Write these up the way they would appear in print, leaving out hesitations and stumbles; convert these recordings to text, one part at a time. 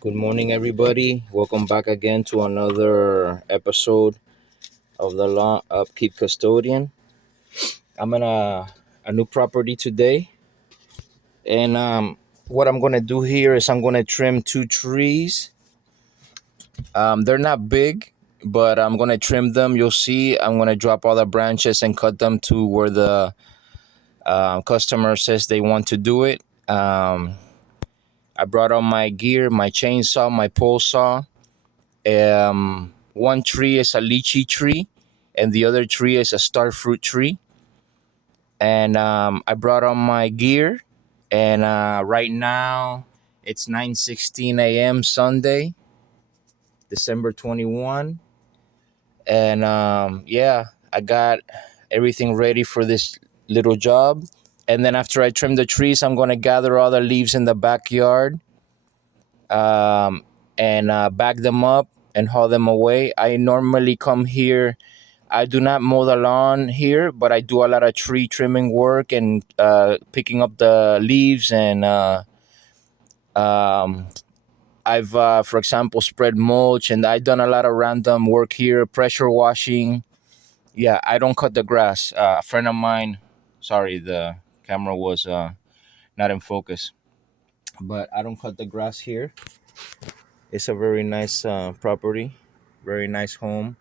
Good morning, everybody. Welcome back again to another episode of the Law Upkeep Custodian. I'm in a new property today, and what I'm gonna do here is I'm gonna trim two trees. They're not big, but I'm gonna trim them. You'll see. I'm gonna drop all the branches and cut them to where the customer says they want to do it. I brought on my gear, my chainsaw, my pole saw. One tree is a lychee tree, and the other tree is a star fruit tree. And I brought on my gear, and right now it's 9:16 a.m. Sunday, December 21, and yeah, I got everything ready for this little job. And then after I trim the trees, I'm gonna gather all the leaves in the backyard, um, and bag them up and haul them away. I normally come here. I do not mow the lawn here, but I do a lot of tree trimming work and picking up the leaves. And um, I've, for example, spread mulch, and I've done a lot of random work here, pressure washing. Yeah, I don't cut the grass. A friend of mine, sorry, the camera was not in focus, but I don't cut the grass here. It's a very nice property, very nice home.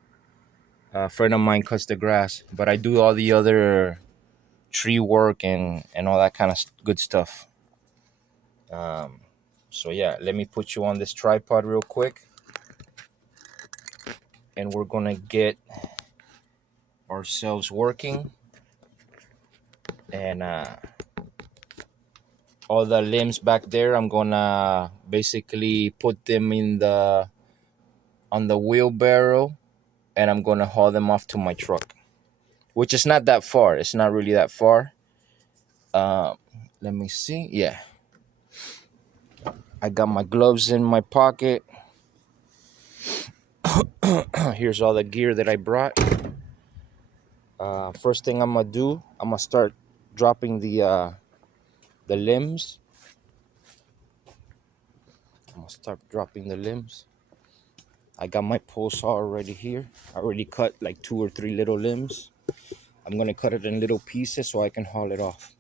A friend of mine cuts the grass, but I do all the other tree work and all that kind of good stuff. Um, so yeah, let me put you on this tripod real quick, and we're gonna get ourselves working. And all the limbs back there, I'm gonna basically put them in the on the wheelbarrow, and I'm gonna haul them off to my truck, which is not that far. It's not really that far. Uh, Let me see. Yeah, I got my gloves in my pocket. Here's all the gear that I brought. First thing I'm gonna do, I'm gonna start dropping the limbs. I'm gonna start dropping the limbs. I got my pole saw already here. I already cut like 2 or 3 little limbs. I'm gonna cut it in little pieces so I can haul it off.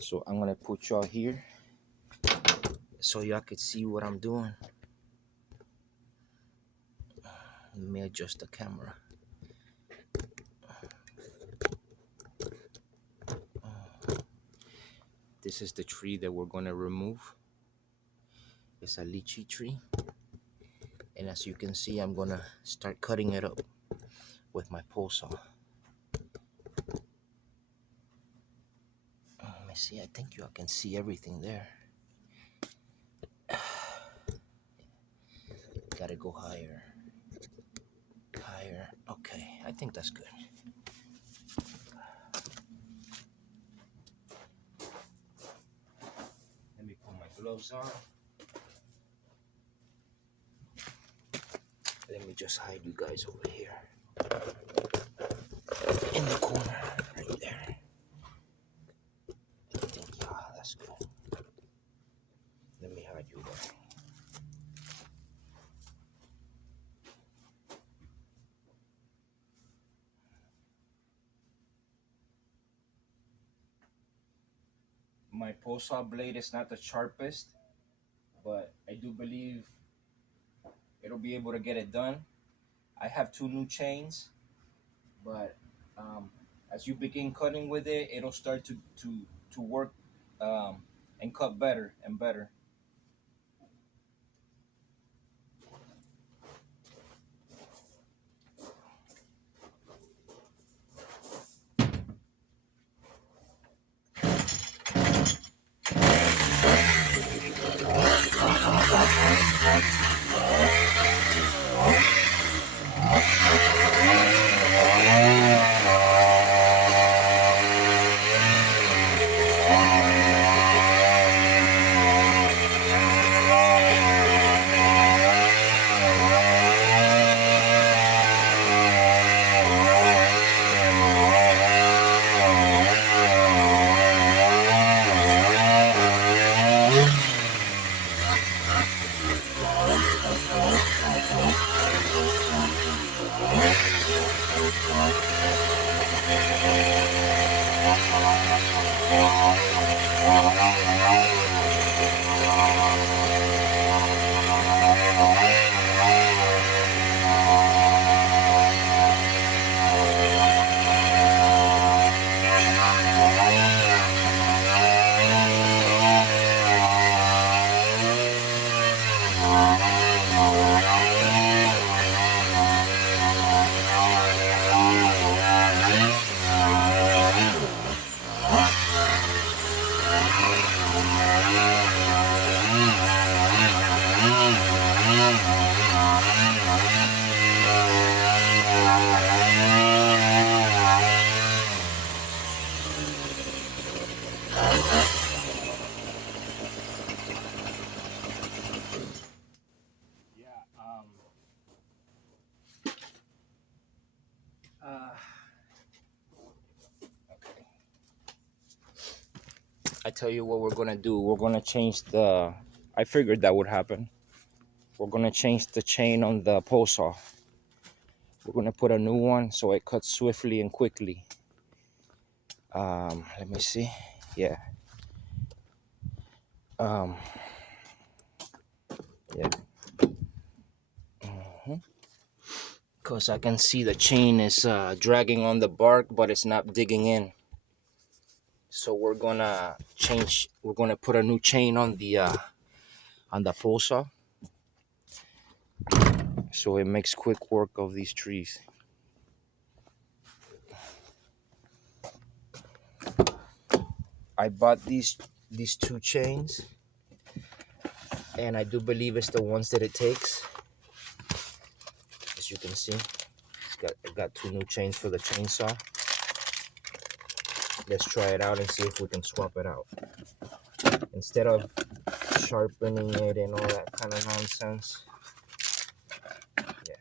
So I'm gonna put y'all here so y'all can see what I'm doing. Let me adjust the camera. This is the tree that we're gonna remove. It's a lychee tree. And as you can see, I'm gonna start cutting it up with my pole saw. Let me see, I think y'all can see everything there. Gotta go higher. Higher. Okay, I think that's good. Let me put my gloves on. Let me just hide you guys over here. In the corner, right there. I think, yeah, that's good. Let me hide you there. My pole saw blade is not the sharpest, but I do believe it'll be able to get it done. I have 2 new chains, but as you begin cutting with it, it'll start to work um, and cut better and better. I tell you what we're gonna do. We're gonna change the. I figured that would happen. We're gonna change the chain on the pole saw. We're gonna put a new one so it cuts swiftly and quickly. Let me see. Yeah. Um, yeah. Because I can see the chain is dragging on the bark, but it's not digging in. So we're gonna change. We're gonna put a new chain on the pole saw, so it makes quick work of these trees. I bought these two chains, and I do believe it's the ones that it takes. As you can see, I got two new chains for the chainsaw. Let's try it out and see if we can swap it out. Instead of sharpening it and all that kind of nonsense. Yeah.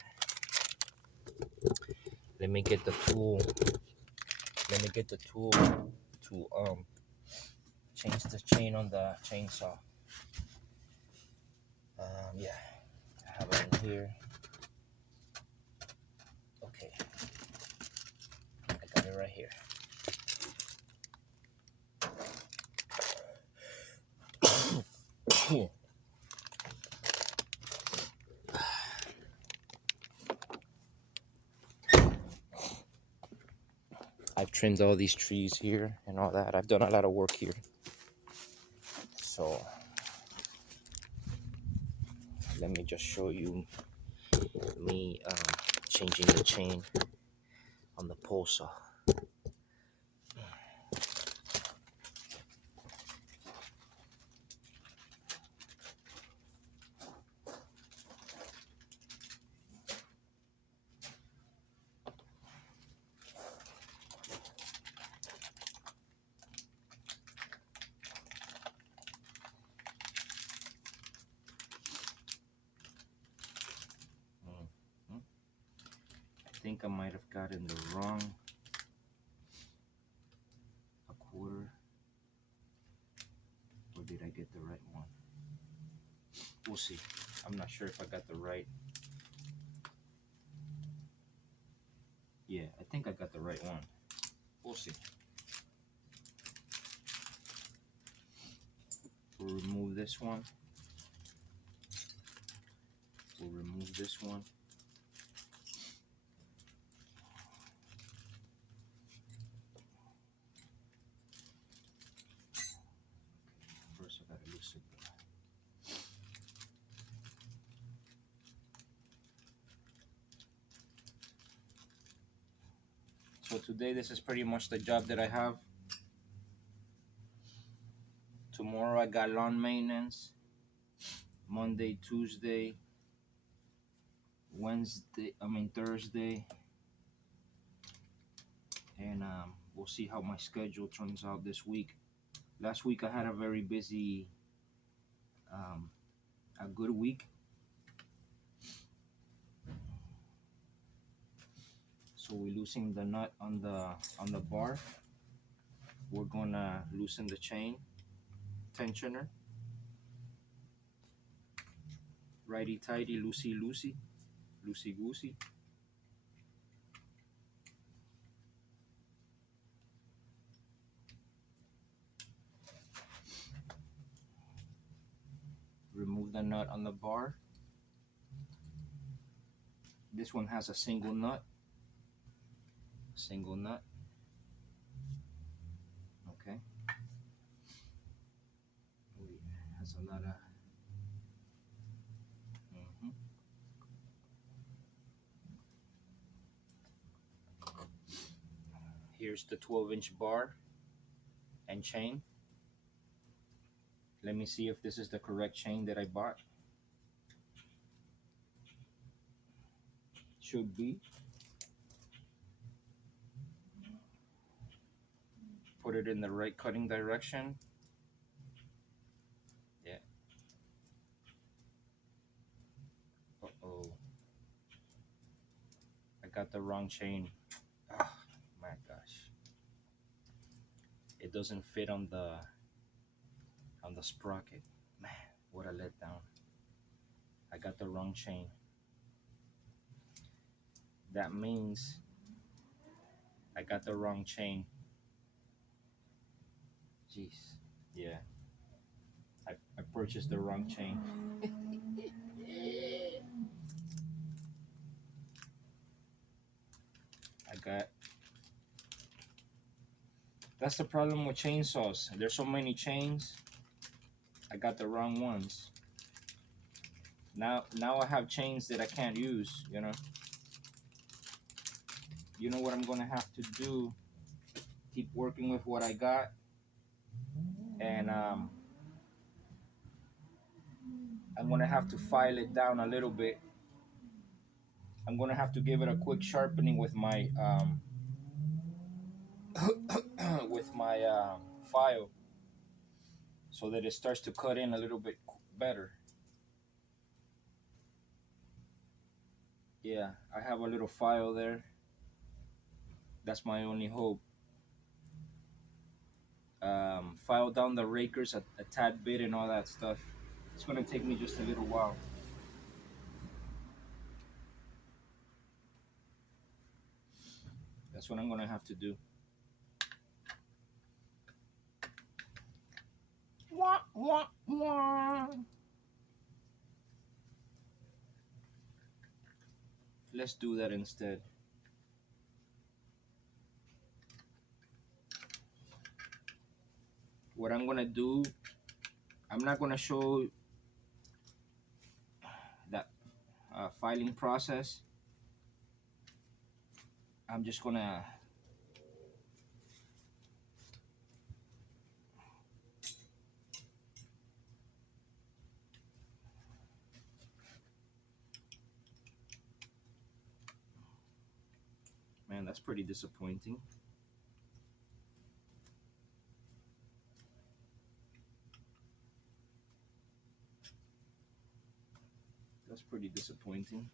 Let me get the tool. Let me get the tool to change the chain on the chainsaw. Yeah, I have it in here. Okay, I got it right here. I've trimmed all these trees here and all that. I've done a lot of work here. So let me just show you me changing the chain on the pole saw. I think I might have gotten the wrong a quarter. Or did I get the right one? We'll see. I'm not sure if I got the right. Yeah, I think I got the right one. We'll see. We'll remove this one. We'll remove this one. First, I gotta loosen it. So today, this is pretty much the job that I have. Tomorrow, I got lawn maintenance. Monday, Tuesday, Thursday. And we'll see how my schedule turns out this week. Last week, I had a very busy, a good week. So we're loosening the nut on the bar. We're gonna loosen the chain tensioner. Righty tighty, loosey loosey, loosey goosey. Remove the nut on the bar. This one has a single nut. Single nut. Okay. Has a lot of. Here's the 12-inch bar and chain. Let me see if this is the correct chain that I bought. Should be. Put it in the right cutting direction. Yeah. Uh-oh. I got the wrong chain. Oh my gosh. It doesn't fit on the on the sprocket. Man, what a letdown. I got the wrong chain. That means I got the wrong chain. Jeez. Yeah. I purchased the wrong chain. I got That's the problem with chainsaws. There's so many chains. I got the wrong ones. Now I have chains that I can't use, you know. You know what I'm gonna have to do? Keep working with what I got, and I'm gonna have to file it down a little bit. I'm gonna have to give it a quick sharpening with my with my file, so that it starts to cut in a little bit better. Yeah, I have a little file there. That's my only hope. File down the rakers a tad bit and all that stuff. It's gonna take me just a little while. That's what I'm gonna have to do. Wah, wah, wah. Let's do that instead. What I'm gonna do, I'm not gonna show that filing process. I'm just gonna Man, that's pretty disappointing. That's pretty disappointing.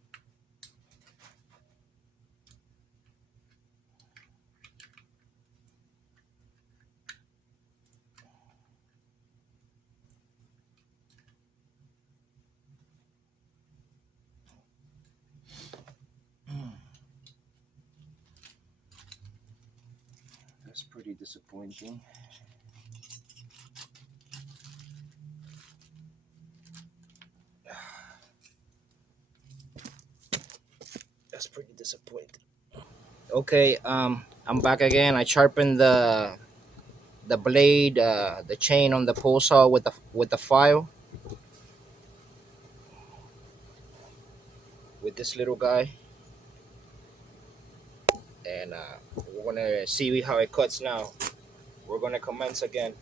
That's pretty disappointing. That's pretty disappointing. Okay, I'm back again. I sharpened the blade, the chain on the pole saw with the file with this little guy, and we're gonna see how it cuts now. We're gonna commence again.